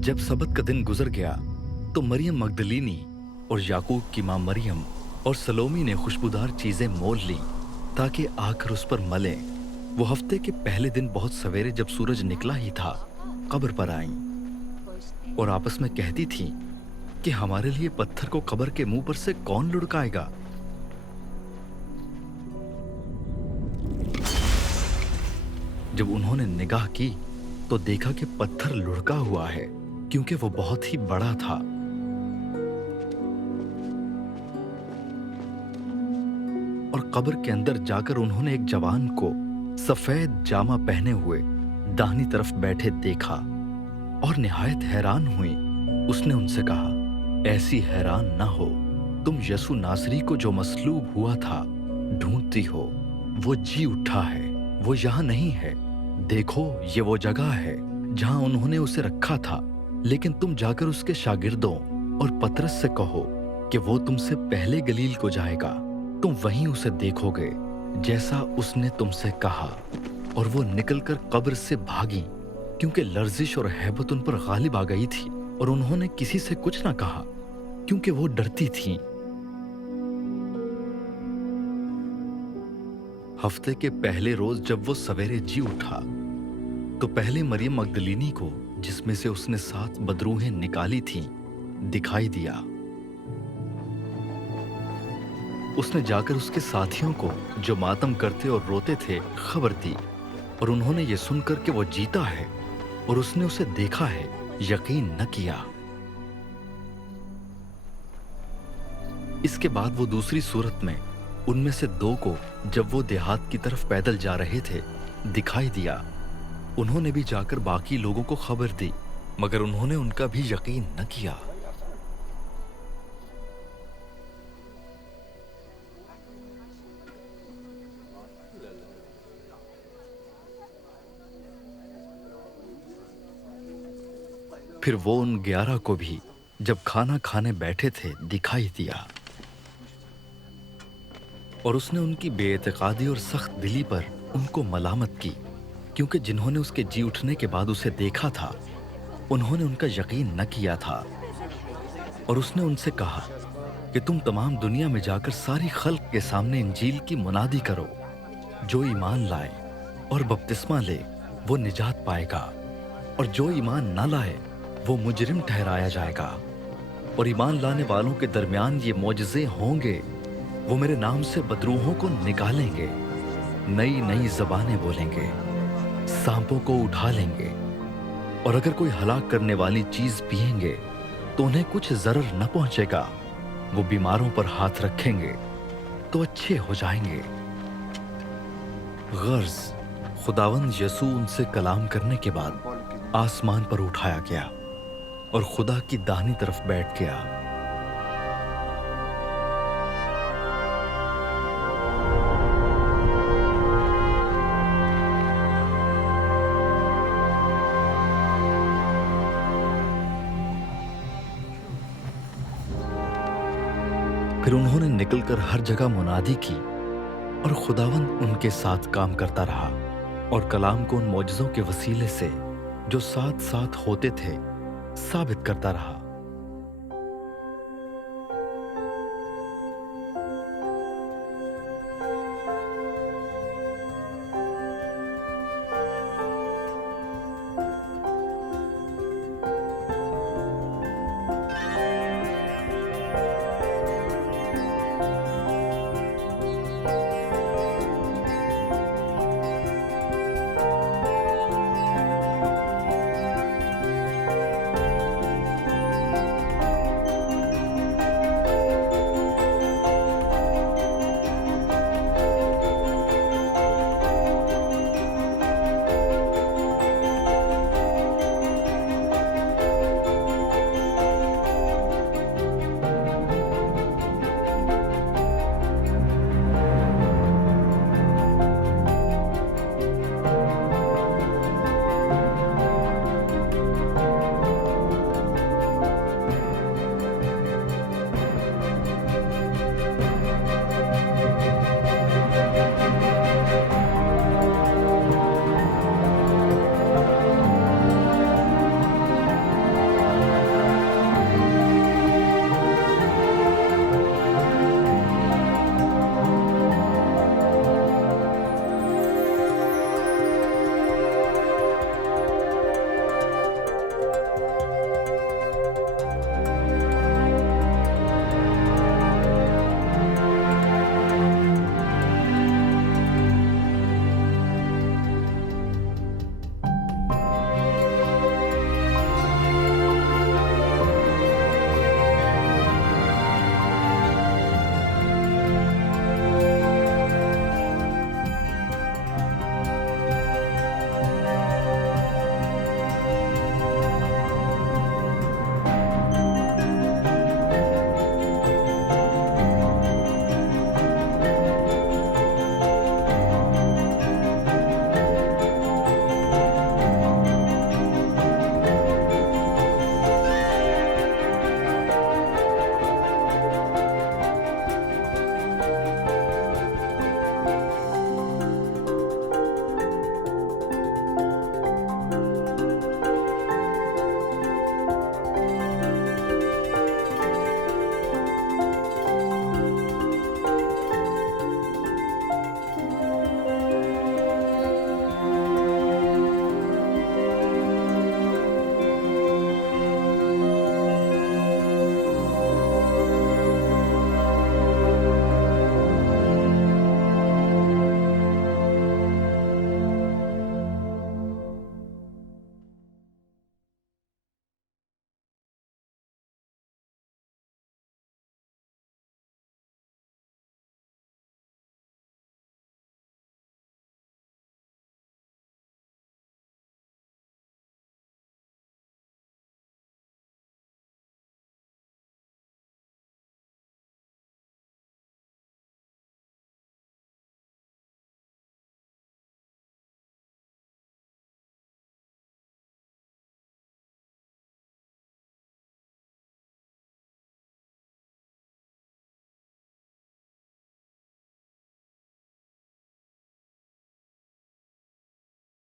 जब सबत का दिन गुजर गया तो मरियम मगदलीनी और याकूब की मां मरियम और सलोमी ने खुशबूदार चीजें मोल ली ताकि आकर उस पर मलें। वो हफ्ते के पहले दिन बहुत सवेरे जब सूरज निकला ही था कब्र पर आईं और आपस में कहती थीं कि हमारे लिए पत्थर को कब्र के मुंह पर से कौन लुढ़काएगा। जब उन्होंने निगाह की तो देखा कि पत्थर लुढ़का हुआ है क्योंकि वो बहुत ही बड़ा था। और कब्र के अंदर जाकर उन्होंने एक जवान को सफेद जामा पहने हुए दाहिनी तरफ बैठे देखा और निहायत हैरान हुई। उसने उनसे कहा, ऐसी हैरान ना हो, तुम यसु नासरी को जो मसलूब हुआ था ढूंढती हो। वो जी उठा है, वो यहाँ नहीं है। देखो, ये वो जगह है जहां उन्होंने उसे रखा था। लेकिन तुम जाकर उसके शागिर्दों और पतरस से कहो कि वो तुमसे पहले गलील को जाएगा। तुम वहीं उसे देखोगे जैसा उसने तुमसे कहा। और वो निकलकर कब्र से भागी क्योंकि लर्जिश और हैबत उन पर गालिब आ गई थी और उन्होंने किसी से कुछ ना कहा क्योंकि वो डरती थीं। हफ्ते के पहले रोज जब वो सवेरे जी उठा तो पहले मरियम मगदलीनी को, जिसमें से उसने 7 बदरूहें निकाली थीं, दिखाई दिया। उसने जाकर उसके साथियों को जो मातम करते और रोते थे खबर दी और उन्होंने ये सुनकर कि वो जीता है और उसने उसे देखा है यकीन न किया। इसके बाद वो दूसरी सूरत में उनमें से 2 को, जब वो देहात की तरफ पैदल जा रहे थे, दिखाई दिया। उन्होंने भी जाकर बाकी लोगों को खबर दी मगर उन्होंने उनका भी यकीन न किया। फिर वो उन 11 को भी जब खाना खाने बैठे थे दिखाई दिया और उसने उनकी बेइत्तेकादी और सख्त दिली पर उनको मलामत की क्योंकि जिन्होंने उसके जी उठने के बाद उसे देखा था उन्होंने उनका यकीन न किया था। और उसने उनसे कहा कि तुम तमाम दुनिया में जाकर सारी खल्क के सामने इंजील की मुनादी करो। जो ईमान लाए और बपतिस्मा ले वो निजात पाएगा और जो ईमान न लाए वो मुजरिम ठहराया जाएगा। और ईमान लाने वालों के दरमियान ये मौजज़े होंगे, वो मेरे नाम से बदरूहों को निकालेंगे, नई नई ज़बानें बोलेंगे, सांपों को उठा लेंगे और अगर कोई हलाक करने वाली चीज पिएंगे तो उन्हें कुछ जरर न पहुंचेगा। वो बीमारों पर हाथ रखेंगे तो अच्छे हो जाएंगे। गर्ज खुदावंद यसू उनसे कलाम करने के बाद आसमान पर उठाया गया और खुदा की दाहिनी तरफ बैठ गया। फिर उन्होंने निकलकर हर जगह मुनादी की और खुदावंद उनके साथ काम करता रहा और कलाम को उन मौजज़ों के वसीले से जो साथ साथ होते थे साबित करता रहा।